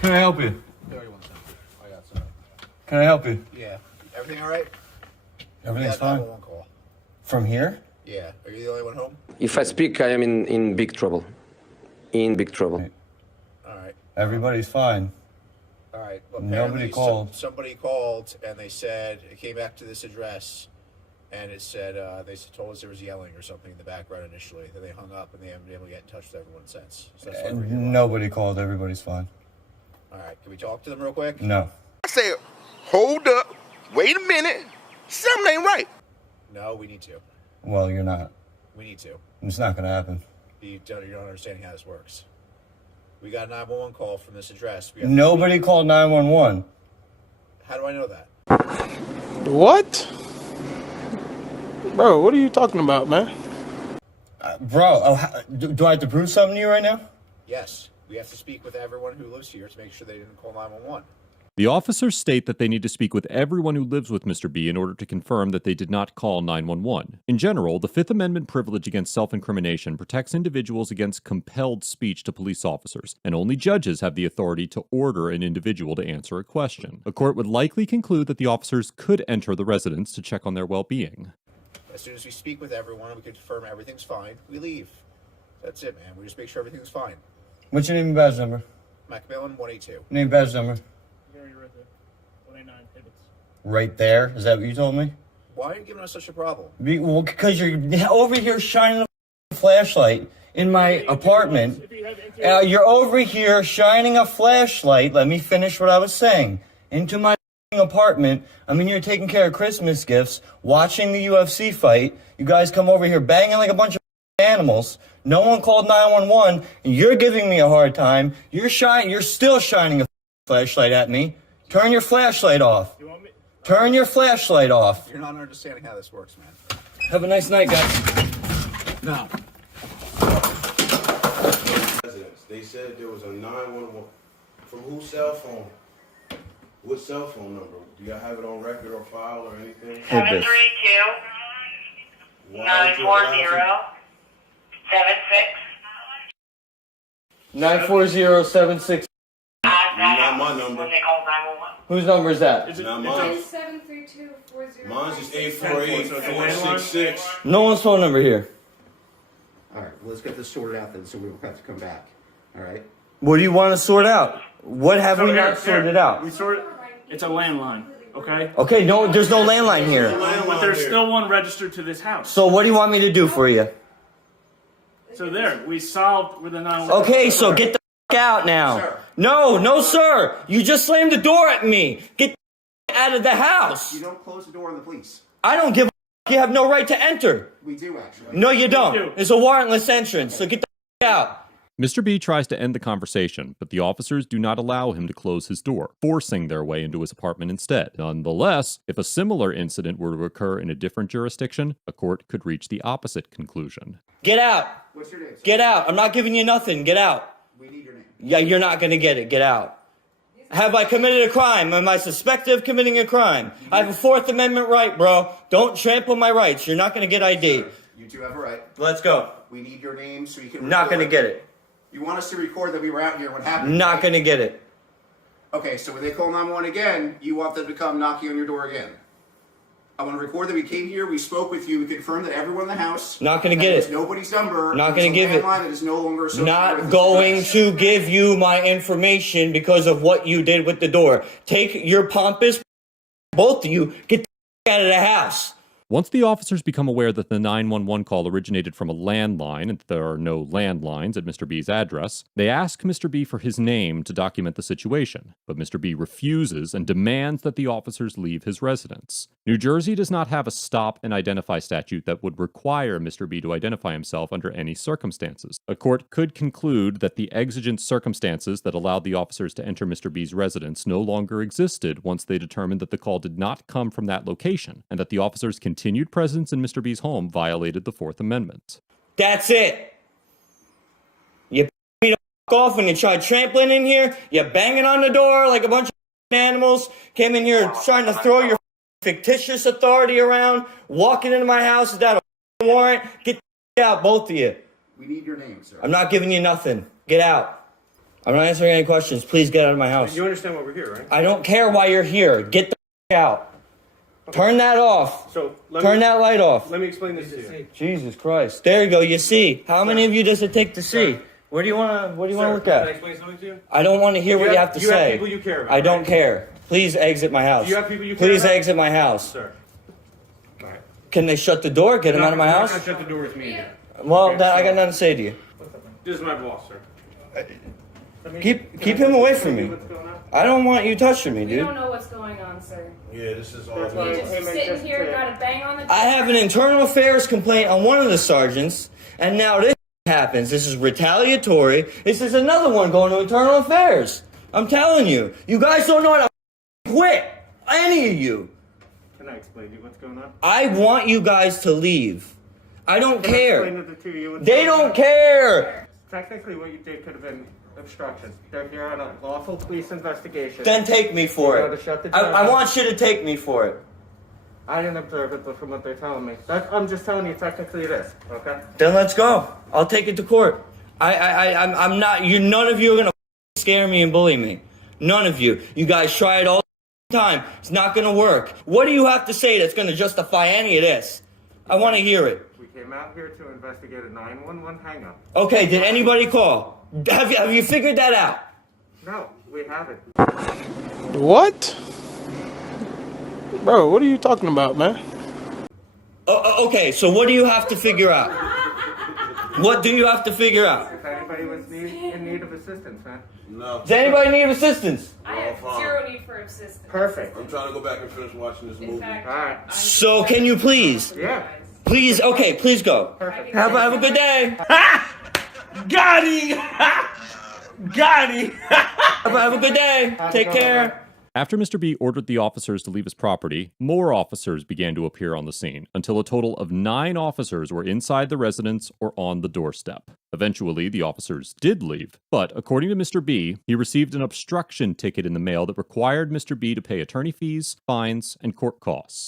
Can I help you? 31 cents. I got some. Can I help you? Yeah. Everything all right? Everything's Yeah, fine. 911 call. From here? Yeah. Are you the only one home? If I speak, I am in big trouble. In big trouble. All right. Everybody's fine. All right. But Nobody called. Somebody called and they said it came back to this address, and it said they told us there was yelling or something in the background initially. Then they hung up and they haven't been able to get in touch with everyone since. So that's why we're here. Nobody called. Everybody's fine. All right. Can we talk to them real quick? No. I said, hold up, wait a minute, something ain't right. No, we need to. Well, you're not. We need to. It's not going to happen. You're not understanding how this works. We got a 911 call from this address. Nobody called 911. How do I know that? What? Bro, what are you talking about, man? Bro, do I have to prove something to you right now? Yes. We have to speak with everyone who lives here to make sure they didn't call 911. The officers state that they need to speak with everyone who lives with Mr. B in order to confirm that they did not call 911. In general, the Fifth Amendment privilege against self-incrimination protects individuals against compelled speech to police officers, and only judges have the authority to order an individual to answer a question. A court would likely conclude that the officers could enter the residence to check on their well-being. As soon as we speak with everyone and we confirm everything's fine, we leave. That's it, man. We just make sure everything's fine. What's your name and badge number? Macmillan 182. Name and badge number. Right there. 189 pivots. Right there? Is that what you told me? Why are you giving us such a problem? Well, because you're over here shining a flashlight in my apartment. You're over here shining a flashlight. Let me finish what I was saying. Into my apartment. I'm in here taking care of Christmas gifts, watching the UFC fight. You guys come over here banging like a bunch of animals. No one called 911, and you're giving me a hard time. You're still shining a flashlight at me. Turn your flashlight off. Turn your flashlight off. You're not understanding how this works, man. Have a nice night, guys. No. They said there was a 911. From whose cell phone? What cell phone number? Do y'all have it on record or file or anything? 732 940 76. 94076. Not my number. Whose number is that? It's not mine. It's 732-40. Mine's is 848-466. No one's phone number here. All right, well, let's get this sorted out then, so we don't have to come back. All right? What do you want to sort out? What have we not sorted out? We sort it. It's a landline, okay? Okay, no, there's no landline here. But there's still one registered to this house. So what do you want me to do for you? So there, we solved with the 911. Okay, so get the out now. Sir. No, sir. You just slammed the door at me. Get the out of the house. You don't close the door on the police. I don't give a You have no right to enter. We do, actually. No, you do. don't. It's a warrantless entrance, so get the out. Mr. B tries to end the conversation, but the officers do not allow him to close his door, forcing their way into his apartment instead. Nonetheless, if a similar incident were to occur in a different jurisdiction, a court could reach the opposite conclusion. Get out. What's your name, sir? Get out. I'm not giving you nothing. Get out. We need your name. Yeah, you're not going to get it. Get out. Have I committed a crime? Am I suspected of committing a crime? I have a Fourth Amendment right, bro. Don't trample my rights. You're not going to get ID. Sir, you do have a right. Let's go. We need your name so you can Not going to get it. You want us to record that we were out here when happened? Not going to get it. Okay, so when they call 911 again, you want them to come knocking on your door again. I want to record that we came here, we spoke with you, we confirmed that everyone in the house. Not going to get it. Nobody's number. Not going to give it. That is no longer associated with Not this going address. to give you my information because of what you did with the door. Take your pompous, both of you, get the out of the house. Once the officers become aware that the 911 call originated from a landline and that there are no landlines at Mr. B's address, they ask Mr. B for his name to document the situation, but Mr. B refuses and demands that the officers leave his residence. New Jersey does not have a stop and identify statute that would require Mr. B to identify himself under any circumstances. A court could conclude that the exigent circumstances that allowed the officers to enter Mr. B's residence no longer existed once they determined that the call did not come from that location, and that the officers continued presence in Mr. B's home violated the Fourth Amendment. That's it. You me the off when you tried trampling in here. You banging on the door like a bunch of animals. Came in here trying to throw your fictitious authority around. Walking into my house without a warrant. Get the out, both of you. We need your name, sir. I'm not giving you nothing. Get out. I'm not answering any questions. Please get out of my house. You understand why we're here, right? I don't care why you're here. Get the out. Turn that off. So Turn that light off. Let me explain this to you. Jesus Christ. There you go. You see. How many of you does it take to see? What do you want to look Can I at? explain something to you? I don't want to hear what you have to You have say. people you care about, I don't right? care. Please exit my house. Do you have people you care Please about? exit my house. Sir. All right. Can they shut the door? Get him out of my house? Not shut the door with me. Well, Okay, then I so- got nothing to say to you. This is my boss, sir. Keep him away from me. What's going on? I don't want you touching me, We dude. don't know what's going on, sir. Yeah, this is all. That's You why- just Hey, man, sitting just here, to- got a bang on the door. I have an internal affairs complaint on one of the sergeants, and now this happens. This is retaliatory. This is another one going to internal affairs. I'm telling you. You guys don't know how to quit. Any of you. Can I explain to you what's going on? I want you guys to leave. I don't Can I care. explain to the two of you what's They going on? don't care. Technically, what you did could have been obstruction. They're here on a lawful police investigation. Then take me for You it. gotta shut the I door. want you to take me for it. I didn't observe it, but from what they're telling me, I'm just telling you technically it is. Okay. Then let's go. I'll take it to court. I'm not. None of you are gonna scare me and bully me. None of you. You guys try it all the time. It's not gonna work. What do you have to say that's gonna justify any of this? I want to hear it. We came out here to investigate a 911 hang-up. Okay. Did anybody call? Have you figured that out? No, we haven't. What? Bro, what are you talking about, man? Okay. So what do you have to figure out? What do you have to figure out? If anybody was in need of assistance, man. No. Does anybody need assistance? I have fine. zero need for assistance. Perfect. I'm trying to go back and finish watching this In movie. fact, All right. I'm So can you please? Yeah. Please. Okay. Please go. Perfect. Have a good day. Got him! Got him! Have a good day. Take care. After Mr. B ordered the officers to leave his property, more officers began to appear on the scene, until a total of 9 officers were inside the residence or on the doorstep. Eventually, the officers did leave, but according to Mr. B, he received an obstruction ticket in the mail that required Mr. B to pay attorney fees, fines, and court costs.